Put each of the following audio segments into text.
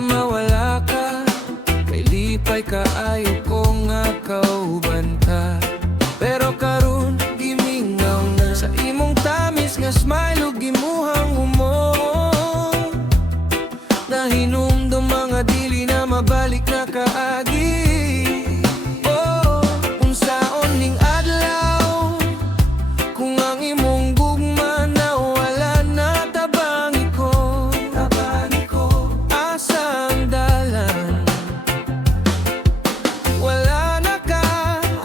mawala ka, kay lipay ka ayo ko nga kauban ka. Pero karon gimingaw na sa imong tamis nga smile ug gimuhang humong. Nahinumdum mga dili na mabalik na kaagi. Oh, unsaon ning adlaw kung ang imong gugma nawala na. Tabangi ko, asa ang dalan? Wala na ka,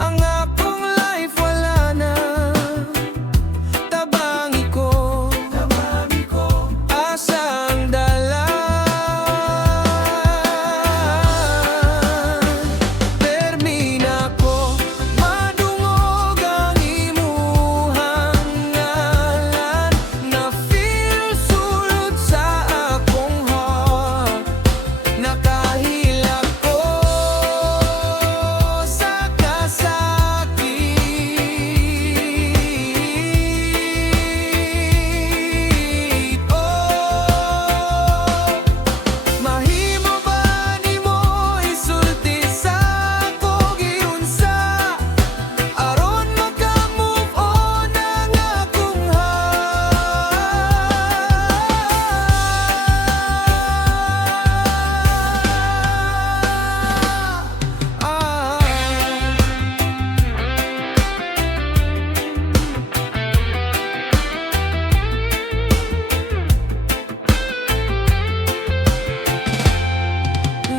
ang akong life wala na. Tabangi ko, asa ang dalan? Termina ko, madungog ang imuhang ngalan. Na-feel sulod sa akong heart. Nakahilak ko sa kasakit. Oh, mahimo ba nimo isulti sa akong giunsa? Aron maka-move on ang akong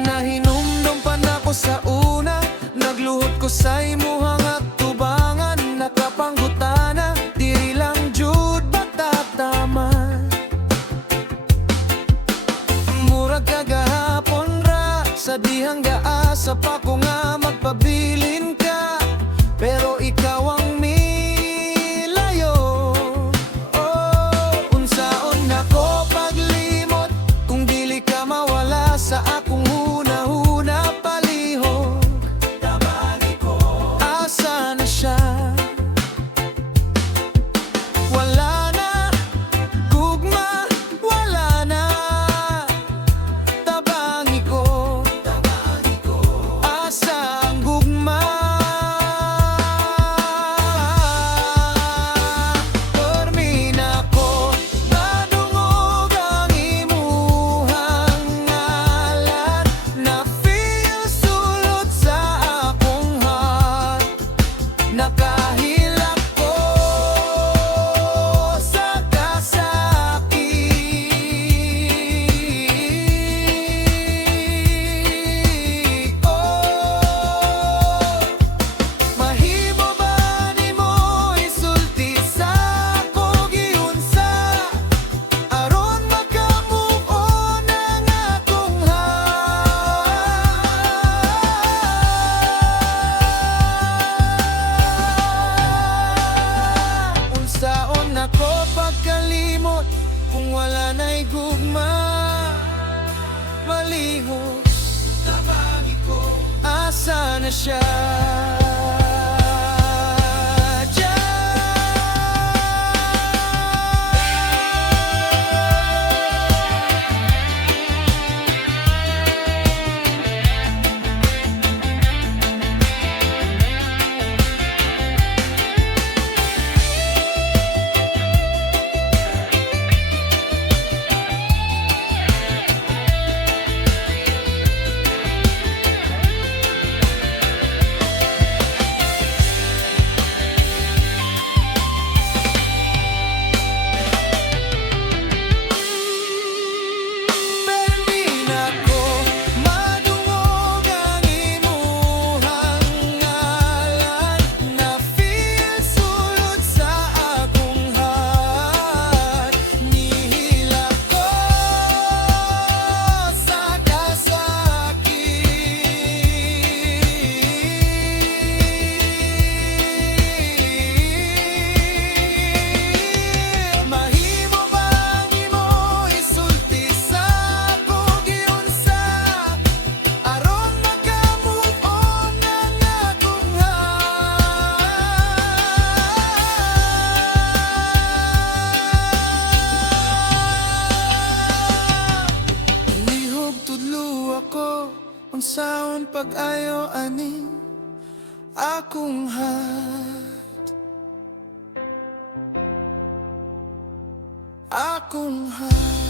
Nahinumdum pa na ko sa una, nagluhod ko sa imuhang aktubangan. Nakapanggutana, diri lang jud batataman. Murag kagahapon ra, sa dihang gaasa pa ko nga magpabilin ka. Pero ikaw ang milayo. Oh, unsaon nako paglimot kung dili ka mawala sa akong huna-huna palihog. Asa na siya? Wala na, gugma, wala na. Tabangi ko, asa ang gugma? Termina ko, nadungog ang imuhang ngalan. Na-feel sulod sa akong heart. Nakahilak ko sa kasakit. Oh, mahimo ba nimo isulti sa akong giunsa? Aron maka-move on ang akong unsaon ako pagkalimot kung wala na'y gugma? Malihog, tabangi ko, asa na siya? ako ang sound pag ayo aning akong heart, akong heart.